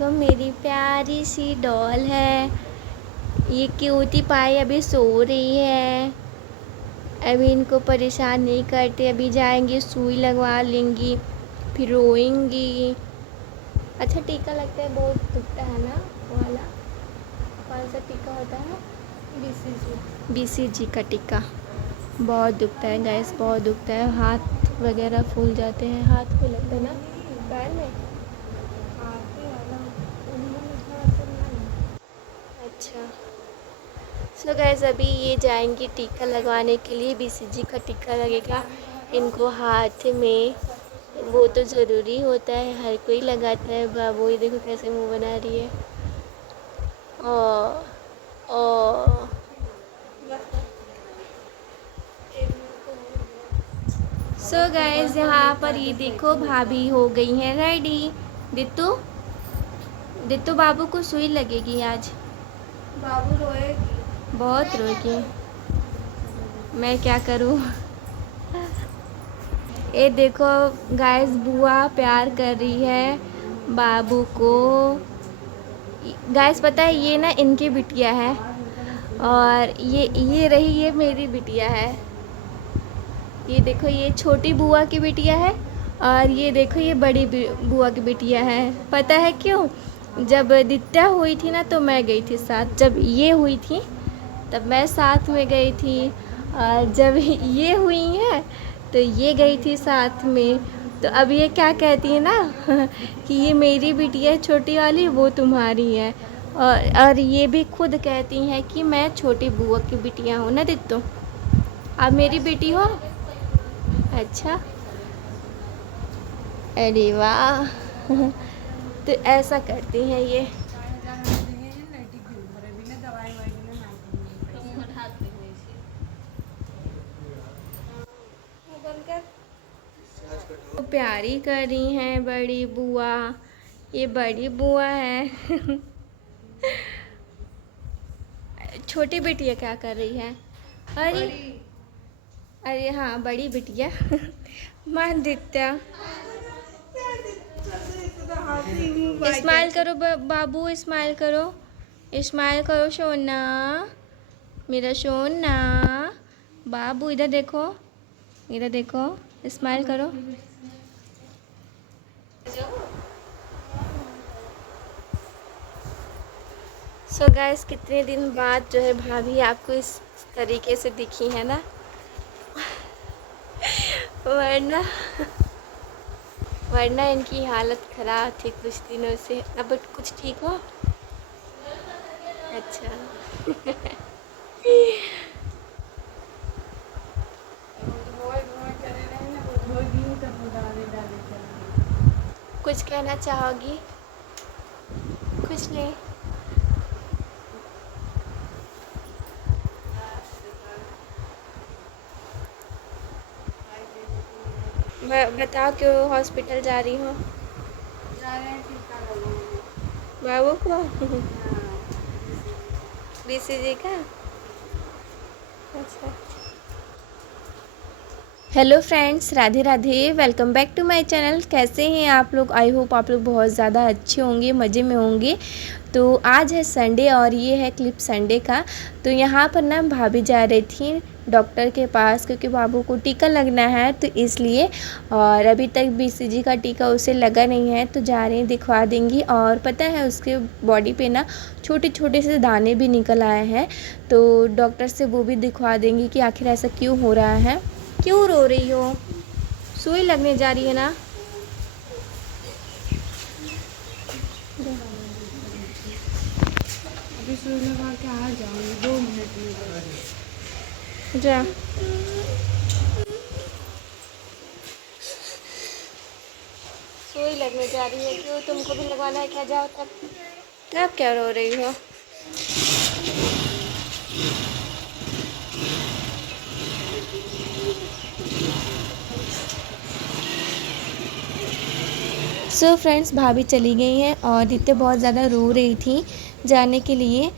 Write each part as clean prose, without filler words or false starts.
देखो मेरी प्यारी सी डॉल है। ये क्यूटी पाई अभी सो रही है। अभी इनको परेशान नहीं करते, अभी जाएंगी सुई लगवा लेंगी, फिर रोएंगी। अच्छा टीका लगता है, बहुत दुखता है ना वो वाला। कौन सा टीका होता है? BCG का टीका बहुत दुखता है गैस, बहुत दुखता है। हाथ वगैरह फूल जाते हैं। हाथ को लगता है ना, पैर में। अच्छा सो गैस अभी ये जाएंगी टीका लगवाने के लिए। BCG का टीका लगेगा इनको हाथ में। वो तो ज़रूरी होता है, हर कोई लगाता है। बाबू ये देखो कैसे मुंह बना रही है। ओ ओ सो गाइस यहाँ पर ये देखो भाभी हो गई हैं रेडी। दित्तू दित्तू बाबू को सुई लगेगी आज। बाबू रोएगी, बहुत रोएगी। मैं क्या करूँ। ये देखो गाइस बुआ प्यार कर रही है बाबू को। गाइस पता है ये ना इनकी बिटिया है, और ये रही, ये मेरी बिटिया है। ये देखो ये छोटी बुआ की बिटिया है, और ये देखो ये बड़ी बुआ की बिटिया है। पता है क्यों? जब दित्या हुई थी ना तो मैं गई थी साथ। जब ये हुई थी तब मैं साथ में गई थी, और जब ये हुई है तो ये गई थी साथ में। तो अब ये क्या कहती है ना कि ये मेरी बिटिया है छोटी वाली, वो तुम्हारी है। और ये भी खुद कहती हैं कि मैं छोटी बुआ की बिटिया हूँ ना दित्तो, आप मेरी बेटी हो। अच्छा अरे वाह। तो ऐसा करती हैं ये। तो प्यारी कर रही हैं बड़ी बुआ। ये बड़ी बुआ है। छोटी बिटिया क्या कर रही है? अरे अरे हाँ बड़ी बिटिया। मान दित्या स्माइल करो बाबू, स्माइल करो, स्माइल करो सोना, मेरा सोना। बाबू इधर देखो, इधर देखो, स्माइल करो। सो गाइस कितने दिन बाद जो है भाभी आपको इस तरीके से दिखी है ना। वरना वरना इनकी हालत ख़राब थी कुछ दिनों से। अब कुछ ठीक हो? अच्छा। कुछ कहना चाहोगी? कुछ नहीं। बताओ क्यों हॉस्पिटल जा रही हो? जा रहे हैं टीका लगवाने। बाबू को? हाँ। BCG का? अच्छा। Hello friends, Radhe Radhe, welcome back to my channel. कैसे हैं आप लोग? आई होप आप लोग बहुत ज़्यादा अच्छे होंगे, मज़े में होंगे। तो आज है संडे और ये है क्लिप संडे का। तो यहाँ पर ना भाभी जा रही थी डॉक्टर के पास, क्योंकि बाबू को टीका लगना है तो इसलिए। और अभी तक BCG का टीका उसे लगा नहीं है, तो जा रही हैं दिखवा देंगी। और पता है उसके बॉडी पे ना छोटे छोटे से दाने भी निकल आए हैं, तो डॉक्टर से वो भी दिखवा देंगी कि आखिर ऐसा क्यों हो रहा है। क्यों रो रही हो? सुई लगने जा रही है ना। अभी सुई लगा के आ जाऊंगी 2 मिनट में। जा सुई लगने जा रही है, क्यों तुमको भी लगवाना है क्या? जाओ तब। आप क्या रो रही हो? सो फ्रेंड्स भाभी चली गई हैं और नित्य बहुत ज़्यादा रो रही थी जाने के लिए।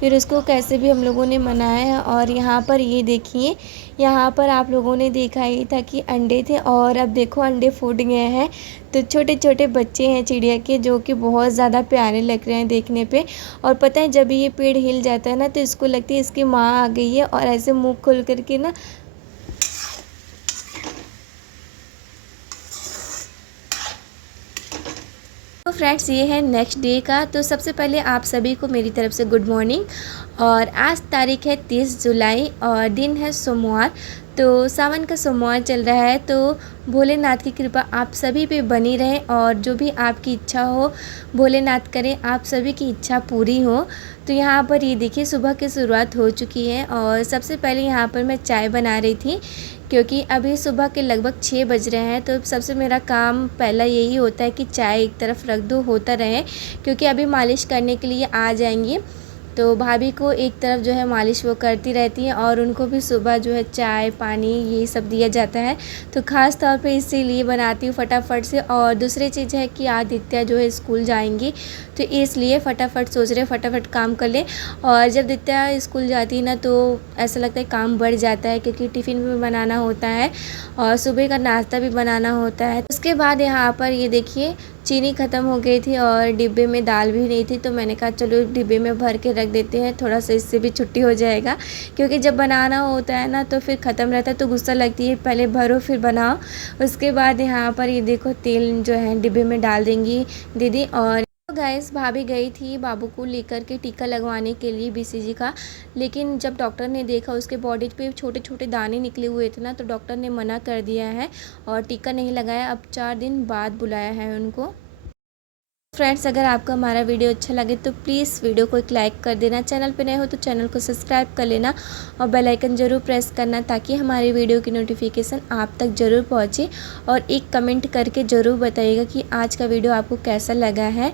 फिर उसको कैसे भी हम लोगों ने मनाया है। और यहाँ पर ये देखिए यहाँ पर आप लोगों ने देखा ही था कि अंडे थे और अब देखो अंडे फूट गए हैं। तो छोटे छोटे बच्चे हैं चिड़िया के, जो कि बहुत ज़्यादा प्यारे लग रहे हैं देखने पे। और पता है जब ये पेड़ हिल जाता है ना तो इसको लगती है इसकी माँ आ गई है, और ऐसे मुंह खोल करके ना तो फ्रेंड्स ये है नेक्स्ट डे का। तो सबसे पहले आप सभी को मेरी तरफ से गुड मॉर्निंग। और आज तारीख है 30 जुलाई और दिन है सोमवार। तो सावन का सोमवार चल रहा है, तो भोलेनाथ की कृपा आप सभी पे बनी रहे और जो भी आपकी इच्छा हो भोलेनाथ करें आप सभी की इच्छा पूरी हो। तो यहाँ पर ये देखिए सुबह की शुरुआत हो चुकी है और सबसे पहले यहाँ पर मैं चाय बना रही थी, क्योंकि अभी सुबह के लगभग 6 बज रहे हैं। तो सबसे मेरा काम पहला यही होता है कि चाय एक तरफ रख दो, होता रहे, क्योंकि अभी मालिश करने के लिए आ जाएंगी। तो भाभी को एक तरफ जो है मालिश वो करती रहती हैं और उनको भी सुबह जो है चाय पानी यही सब दिया जाता है। तो ख़ास तौर पे इसीलिए बनाती हूँ फटाफट से। और दूसरी चीज़ है कि आदित्य जो है स्कूल जाएंगी, तो इसलिए फटाफट सोच रहे फटाफट काम कर लें। और जब आदित्य स्कूल जाती है ना तो ऐसा लगता है काम बढ़ जाता है, क्योंकि टिफ़िन भी बनाना होता है और सुबह का नाश्ता भी बनाना होता है। उसके बाद यहाँ पर ये देखिए चीनी ख़त्म हो गई थी और डिब्बे में दाल भी नहीं थी, तो मैंने कहा चलो डिब्बे में भर के रख देते हैं, थोड़ा सा इससे भी छुट्टी हो जाएगा। क्योंकि जब बनाना होता है ना तो फिर ख़त्म रहता है तो गुस्सा लगती है, पहले भरो फिर बनाओ। उसके बाद यहाँ पर ये देखो तेल जो है डिब्बे में डाल देंगी दीदी। और गाइस भाभी गई थी बाबू को लेकर के टीका लगवाने के लिए बीसीजी का, लेकिन जब डॉक्टर ने देखा उसके बॉडी पे छोटे छोटे दाने निकले हुए थे ना, तो डॉक्टर ने मना कर दिया है और टीका नहीं लगाया। अब 4 दिन बाद बुलाया है उनको। फ्रेंड्स अगर आपको हमारा वीडियो अच्छा लगे तो प्लीज़ वीडियो को एक लाइक कर देना, चैनल पे नए हो तो चैनल को सब्सक्राइब कर लेना और बेल आइकन ज़रूर प्रेस करना, ताकि हमारी वीडियो की नोटिफिकेशन आप तक ज़रूर पहुँचे। और एक कमेंट करके ज़रूर बताइएगा कि आज का वीडियो आपको कैसा लगा है।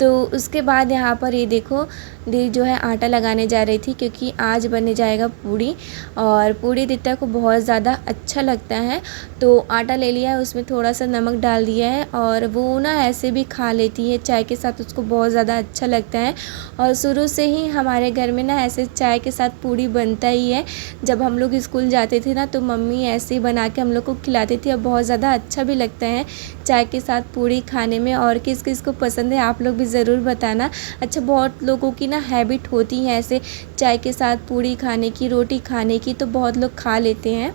तो उसके बाद यहाँ पर ये देखो दीदी जो है आटा लगाने जा रही थी, क्योंकि आज बनने जाएगा पूड़ी। और पूड़ी दित्या को बहुत ज़्यादा अच्छा लगता है, तो आटा ले लिया है, उसमें थोड़ा सा नमक डाल दिया है और वो ना ऐसे भी खा लेती है चाय के साथ, उसको बहुत ज़्यादा अच्छा लगता है। और शुरू से ही हमारे घर में ना ऐसे चाय के साथ पूड़ी बनता ही है। जब हम लोग स्कूल जाते थे ना तो मम्मी ऐसे ही बना के हम लोग को खिलाती थी और बहुत ज़्यादा अच्छा भी लगता है चाय के साथ पूड़ी खाने में। और किस किस को पसंद है आप लोग भी ज़रूर बताना। अच्छा बहुत लोगों की ना हैबिट होती है ऐसे चाय के साथ पूड़ी खाने की, रोटी खाने की, तो बहुत लोग खा लेते हैं।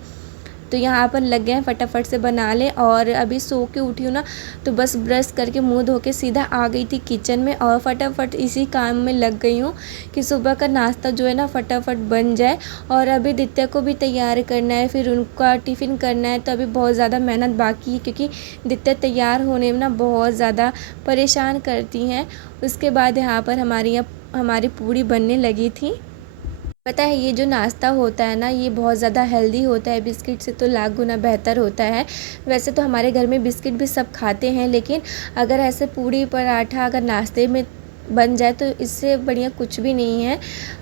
तो यहाँ पर लग गए हैं फटाफट से बना ले। और अभी सो के उठी हूँ ना तो बस ब्रश करके मुंह धो के सीधा आ गई थी किचन में और फटाफट इसी काम में लग गई हूँ कि सुबह का नाश्ता जो है ना फटाफट बन जाए। और अभी दित्या को भी तैयार करना है, फिर उनका टिफ़िन करना है, तो अभी बहुत ज़्यादा मेहनत बाकी है, क्योंकि दित्या तैयार होने में ना बहुत ज़्यादा परेशान करती हैं। उसके बाद यहाँ पर हमारी पूड़ी बनने लगी थी। पता है ये जो नाश्ता होता है ना ये बहुत ज़्यादा हेल्दी होता है, बिस्किट से तो लाख गुना बेहतर होता है। वैसे तो हमारे घर में बिस्किट भी सब खाते हैं, लेकिन अगर ऐसे पूड़ी पराठा अगर नाश्ते में बन जाए तो इससे बढ़िया कुछ भी नहीं है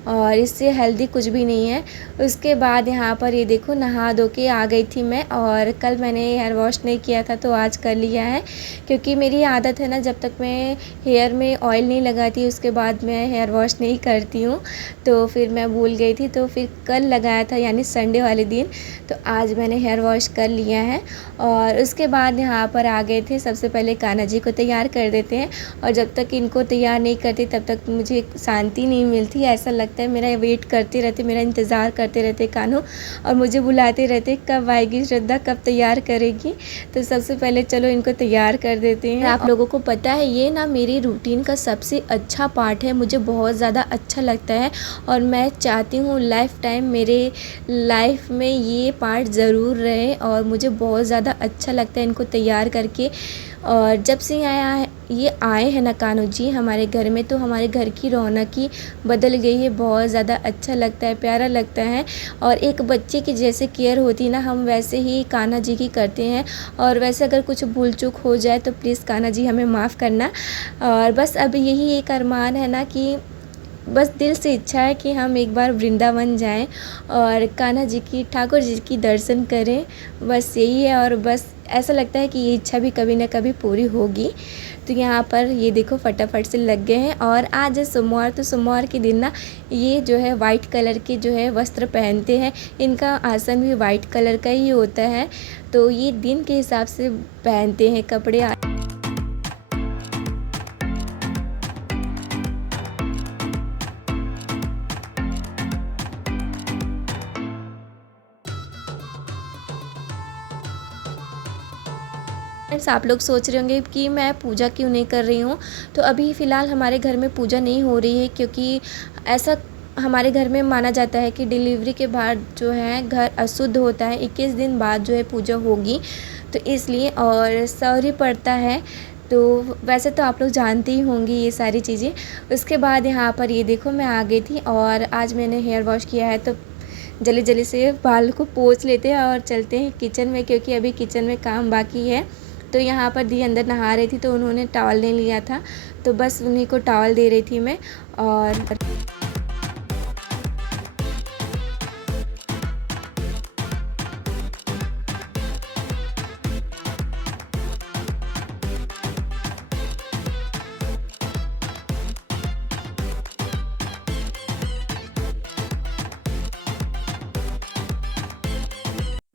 और इससे हेल्दी कुछ भी नहीं है। उसके बाद यहाँ पर ये देखो नहा धो के आ गई थी मैं, और कल मैंने हेयर वॉश नहीं किया था तो आज कर लिया है, क्योंकि मेरी आदत है ना जब तक मैं हेयर में ऑयल नहीं लगाती उसके बाद मैं हेयर वॉश नहीं करती हूँ। तो फिर मैं भूल गई थी, तो फिर कल लगाया था यानी संडे वाले दिन, तो आज मैंने हेयर वॉश कर लिया है। और उसके बाद यहाँ पर आ गए थे, सबसे पहले कान्हा जी को तैयार कर देते हैं। और जब तक इनको तैयार नहीं करती तब तक मुझे शांति नहीं मिलती, ऐसा लगता है मेरा वेट करते रहते, मेरा इंतज़ार करते रहते कान्हा, और मुझे बुलाते रहते कब आएगी श्रद्धा, कब तैयार करेगी। तो सबसे पहले चलो इनको तैयार कर देते हैं। आप लोगों को पता है ये ना मेरी रूटीन का सबसे अच्छा पार्ट है, मुझे बहुत ज़्यादा अच्छा लगता है और मैं चाहती हूँ लाइफ टाइम मेरे लाइफ में ये पार्ट ज़रूर रहे और मुझे बहुत ज़्यादा अच्छा लगता है इनको तैयार करके। और जब से ये आए हैं ना कान्हा जी हमारे घर में, तो हमारे घर की रौनक ही बदल गई है, बहुत ज़्यादा अच्छा लगता है, प्यारा लगता है। और एक बच्चे की जैसे केयर होती है ना हम वैसे ही कान्हा जी की करते हैं। और वैसे अगर कुछ भूल चूक हो जाए तो प्लीज़ कान्हा जी हमें माफ़ करना। और बस अब यही एक अरमान है ना कि बस दिल से इच्छा है कि हम एक बार वृंदावन जाएं और कान्हा जी की, ठाकुर जी की दर्शन करें। बस यही है, और बस ऐसा लगता है कि ये इच्छा भी कभी ना कभी पूरी होगी। तो यहाँ पर ये देखो फटाफट से लग गए हैं। और आज है सोमवार, तो सोमवार के दिन ना ये जो है वाइट कलर के जो है वस्त्र पहनते हैं। इनका आसन भी वाइट कलर का ही होता है, तो ये दिन के हिसाब से पहनते हैं कपड़े। फ्रेंड्स, आप लोग सोच रहे होंगे कि मैं पूजा क्यों नहीं कर रही हूँ। तो अभी फ़िलहाल हमारे घर में पूजा नहीं हो रही है, क्योंकि ऐसा हमारे घर में माना जाता है कि डिलीवरी के बाद जो है घर अशुद्ध होता है, 21 दिन बाद जो है पूजा होगी, तो इसलिए और सौरी पड़ता है। तो वैसे तो आप लोग जानते ही होंगे ये सारी चीज़ें। उसके बाद यहाँ पर ये देखो मैं आ गई थी, और आज मैंने हेयर वॉश किया है, तो जल्दी जल्दी से बाल को पोंछ लेते हैं और चलते हैं किचन में, क्योंकि अभी किचन में काम बाकी है। तो यहाँ पर दी अंदर नहा रही थी, तो उन्होंने टॉवल नहीं लिया था, तो बस उन्हीं को टॉवल दे रही थी मैं। और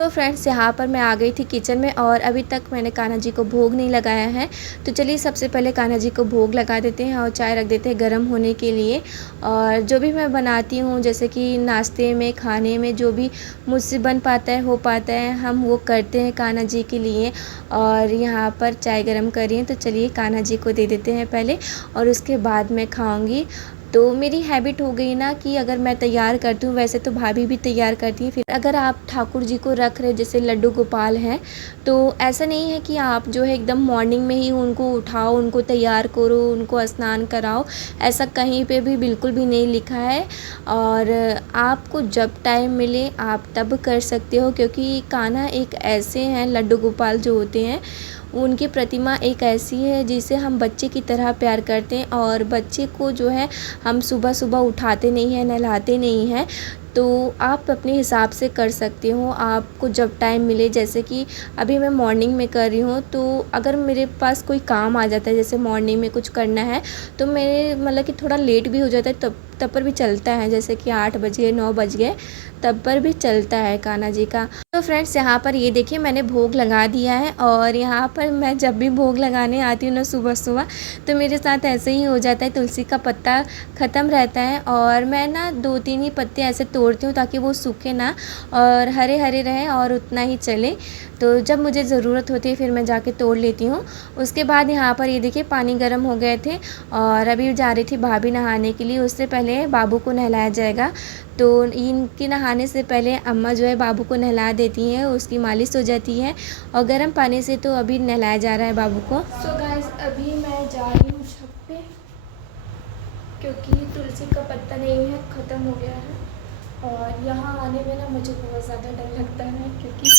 तो फ्रेंड्स, यहाँ पर मैं आ गई थी किचन में, और अभी तक मैंने कान्हा जी को भोग नहीं लगाया है। तो चलिए सबसे पहले कान्हा जी को भोग लगा देते हैं और चाय रख देते हैं गर्म होने के लिए। और जो भी मैं बनाती हूँ, जैसे कि नाश्ते में, खाने में, जो भी मुझसे बन पाता है, हो पाता है, हम वो करते हैं कान्हा जी के लिए। और यहाँ पर चाय गर्म करी है, तो चलिए कान्हा जी को दे देते हैं पहले, और उसके बाद मैं खाऊँगी। तो मेरी हैबिट हो गई ना कि अगर मैं तैयार करती हूँ, वैसे तो भाभी भी तैयार करती हैं, फिर अगर आप ठाकुर जी को रख रहे हो, जैसे लड्डू गोपाल हैं, तो ऐसा नहीं है कि आप जो है एकदम मॉर्निंग में ही उनको उठाओ, उनको तैयार करो, उनको स्नान कराओ। ऐसा कहीं पे भी बिल्कुल भी नहीं लिखा है। और आपको जब टाइम मिले आप तब कर सकते हो, क्योंकि कान्हा एक ऐसे हैं, लड्डू गोपाल जो होते हैं, उनकी प्रतिमा एक ऐसी है जिसे हम बच्चे की तरह प्यार करते हैं। और बच्चे को जो है हम सुबह सुबह उठाते नहीं हैं, नहलाते नहीं हैं। तो आप अपने हिसाब से कर सकते हो, आपको जब टाइम मिले। जैसे कि अभी मैं मॉर्निंग में कर रही हूँ, तो अगर मेरे पास कोई काम आ जाता है, जैसे मॉर्निंग में कुछ करना है, तो मेरे मतलब कि थोड़ा लेट भी हो जाता है, तब पर भी चलता है। जैसे कि 8 बज गए, 9 बज गए, तब पर भी चलता है कान्हा जी का। तो फ्रेंड्स, यहाँ पर ये देखिए मैंने भोग लगा दिया है। और यहाँ पर मैं जब भी भोग लगाने आती हूँ ना सुबह सुबह, तो मेरे साथ ऐसे ही हो जाता है, तुलसी का पत्ता ख़त्म रहता है, और मैं ना 2-3 ही पत्ते ऐसे तोड़ती हूँ, ताकि वो सूखे ना और हरे हरे रहें और उतना ही चले। तो जब मुझे ज़रूरत होती है फिर मैं जाके तोड़ लेती हूँ। उसके बाद यहाँ पर ये देखिए पानी गर्म हो गए थे, और अभी जा रही थी भाभी नहाने के लिए। उससे पहले बाबू को नहलाया जाएगा, तो इनके नहाने से पहले अम्मा जो है बाबू को नहला देती हैं, उसकी मालिश हो जाती है। और गर्म पानी से तो अभी नहलाया जा रहा है बाबू को। सो गाइस, अभी मैं जा रही हूँ छत पे, क्योंकि तुलसी का पत्ता नहीं है, ख़त्म हो गया है। और यहाँ आने में ना मुझे बहुत ज़्यादा डर लगता है, क्योंकि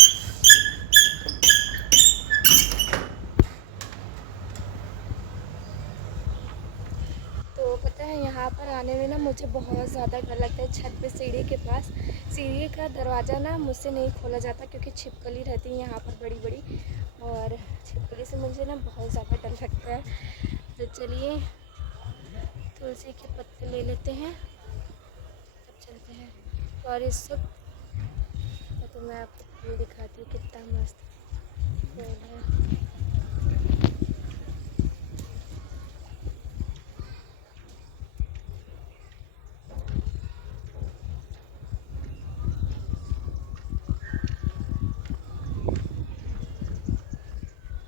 तो पता है यहाँ पर आने में ना मुझे बहुत ज़्यादा डर लगता है। छत पे सीढ़ी के पास, सीढ़ी का दरवाज़ा ना मुझसे नहीं खोला जाता, क्योंकि छिपकली रहती है यहाँ पर बड़ी बड़ी, और छिपकली से मुझे ना बहुत ज़्यादा डर लगता है। तो चलिए तुलसी के पत्ते ले लेते हैं, तब चलते हैं। और इस वक्त तो मैं आपको फूल दिखाती हूँ, कितना मस्त फूल है।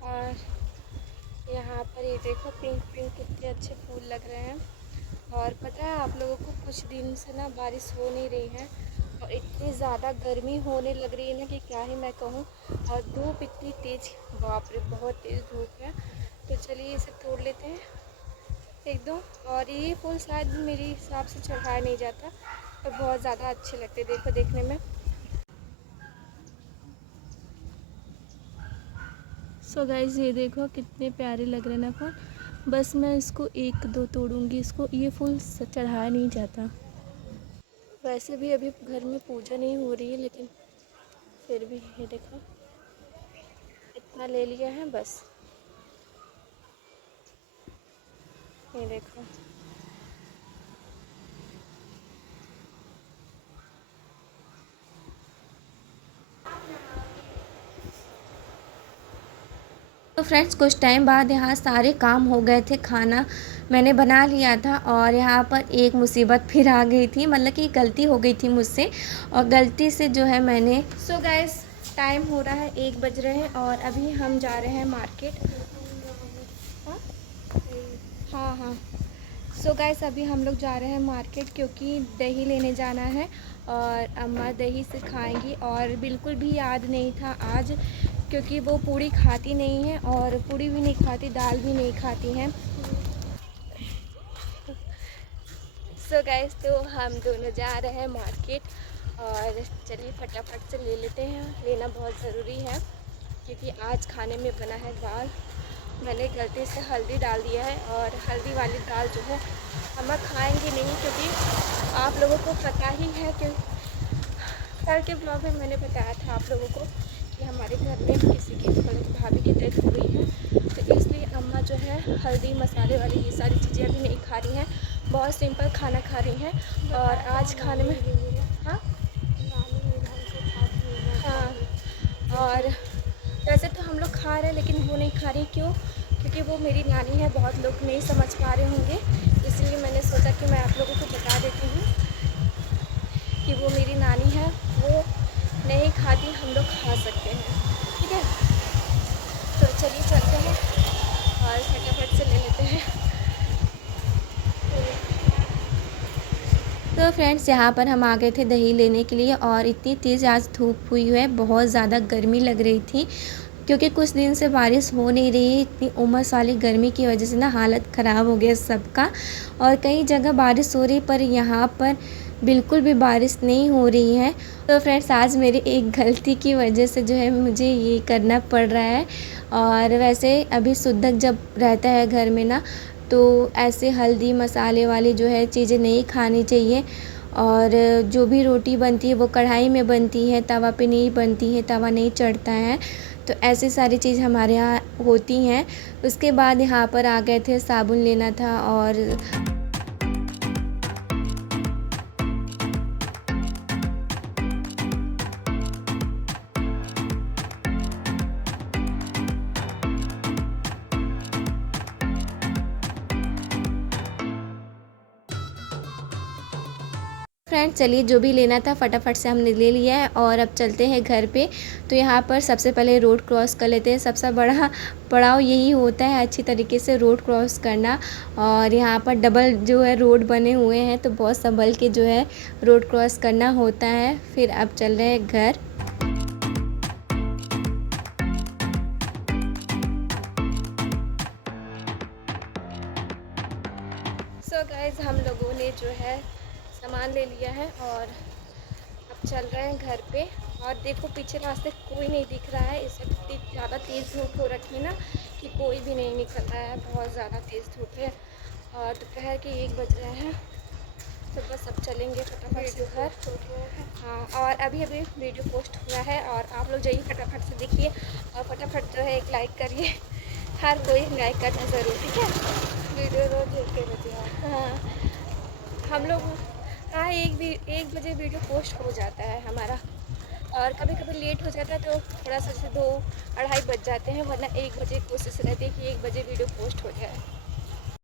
और यहाँ पर ये देखो पिंक पिंक कितने अच्छे फूल लग रहे हैं। और पता है आप लोगों को, कुछ दिन से ना बारिश हो नहीं रही है, और इतनी ज़्यादा गर्मी होने लग रही है ना कि क्या ही मैं कहूँ। और धूप इतनी तेज़, बाप रे बहुत तेज़ धूप है। तो चलिए इसे तोड़ लेते हैं एक दो। और ये फूल शायद मेरे हिसाब से चढ़ाया नहीं जाता, पर बहुत ज़्यादा अच्छे लगते देखो देखने में। सो गाइस, ये देखो कितने प्यारे लग रहे हैं ना फूल। बस मैं इसको 1-2 तोड़ूंगी। इसको ये फूल चढ़ाया नहीं जाता। वैसे भी अभी घर में पूजा नहीं हो रही है, लेकिन फिर भी ये देखो इतना ले लिया है बस। ये देखो तो फ्रेंड्स, कुछ टाइम बाद यहाँ सारे काम हो गए थे। खाना मैंने बना लिया था और यहाँ पर एक मुसीबत फिर आ गई थी, मतलब कि गलती हो गई थी मुझसे, और गलती से जो है मैंने सो गाइस टाइम हो रहा है 1 बज रहे हैं और अभी हम जा रहे हैं मार्केट। हाँ हाँ। सो गाइस अभी हम लोग जा रहे हैं मार्केट क्योंकि दही लेने जाना है और अम्मा दही से खाएंगी। और बिल्कुल भी याद नहीं था आज, क्योंकि वो पूड़ी खाती नहीं है और पूड़ी भी नहीं खाती, दाल भी नहीं खाती हैं। सो गाइस तो हम दोनों जा रहे हैं मार्केट और चलिए फटाफट से ले लेते हैं। लेना बहुत ज़रूरी है क्योंकि आज खाने में बना है दाल। मैंने गलती से हल्दी डाल दिया है और हल्दी वाली दाल जो है अम्मा खाएंगे नहीं, क्योंकि आप लोगों को पता ही है कि कल के ब्लॉग में मैंने बताया था आप लोगों को कि हमारे घर में किसी की भाभी की डेथ हो गई है, तो इसलिए अम्मा जो है हल्दी मसाले वाली ये सारी चीज़ें अभी नहीं खा रही हैं, बहुत सिंपल खाना खा रही हैं। और आज खाने में हाँ हाँ, और वैसे तो हम लोग खा रहे हैं लेकिन वो नहीं खा रही। क्यों? क्योंकि वो मेरी नानी है। बहुत लोग नहीं समझ पा रहे होंगे, इसलिए मैंने सोचा कि मैं आप लोगों को बता देती हूँ कि वो मेरी नानी है, वो नहीं खाती, हम लोग खा सकते हैं। ठीक है, तो चलिए चलते हैं और फटाफट से ले लेते हैं। तो फ्रेंड्स, यहाँ पर हम आ गए थे दही लेने के लिए और इतनी तेज़ आज धूप हुई है, बहुत ज़्यादा गर्मी लग रही थी क्योंकि कुछ दिन से बारिश हो नहीं रही है। इतनी उमस वाली गर्मी की वजह से ना हालत ख़राब हो गया सबका। और कई जगह बारिश हो रही पर यहाँ पर बिल्कुल भी बारिश नहीं हो रही है। तो फ्रेंड्स, आज मेरी एक गलती की वजह से जो है मुझे ये करना पड़ रहा है। और वैसे अभी शुद्धक जब रहता है घर में ना, तो ऐसे हल्दी मसाले वाली जो है चीज़ें नहीं खानी चाहिए। और जो भी रोटी बनती है वो कढ़ाई में बनती है, तवा पे नहीं बनती है, तवा नहीं चढ़ता है। तो ऐसी सारी चीज़ हमारे यहाँ होती हैं। उसके बाद यहाँ पर आ गए थे, साबुन लेना था और फ्रेंड्स, चलिए जो भी लेना था फटाफट से हमने ले लिया है और अब चलते हैं घर पे। तो यहाँ पर सबसे पहले रोड क्रॉस कर लेते हैं। सबसे बड़ा पड़ाव यही होता है, अच्छी तरीके से रोड क्रॉस करना। और यहाँ पर डबल जो है रोड बने हुए हैं, तो बहुत संभल के जो है रोड क्रॉस करना होता है। फिर अब चल रहे हैं घर। सो गाइस, हम लोगों ने जो है सामान ले लिया है और अब चल रहे हैं घर पे। और देखो पीछे रास्ते कोई नहीं दिख रहा है, इस वक्त इतनी ज़्यादा तेज़ धूप हो रखी है ना कि कोई भी नहीं निकल रहा है, बहुत ज़्यादा तेज़ धूप है। और दोपहर के 1 बज रहे हैं, तो बस अब चलेंगे फटाफट से घर। हाँ, और अभी अभी वीडियो पोस्ट हुआ है और आप लोग जाइए फटाफट से देखिए और फटाफट जो है एक लाइक करिए। हर कोई लाइक करना ज़रूर, ठीक है। वीडियो रोज 1 बजे हाँ, हम लोग हाँ 1 बजे वीडियो पोस्ट हो जाता है हमारा। और कभी कभी लेट हो जाता है तो थोड़ा सा 2-2:30 बज जाते हैं, वरना 1 बजे कोशिश रहती है कि 1 बजे वीडियो पोस्ट हो जाए।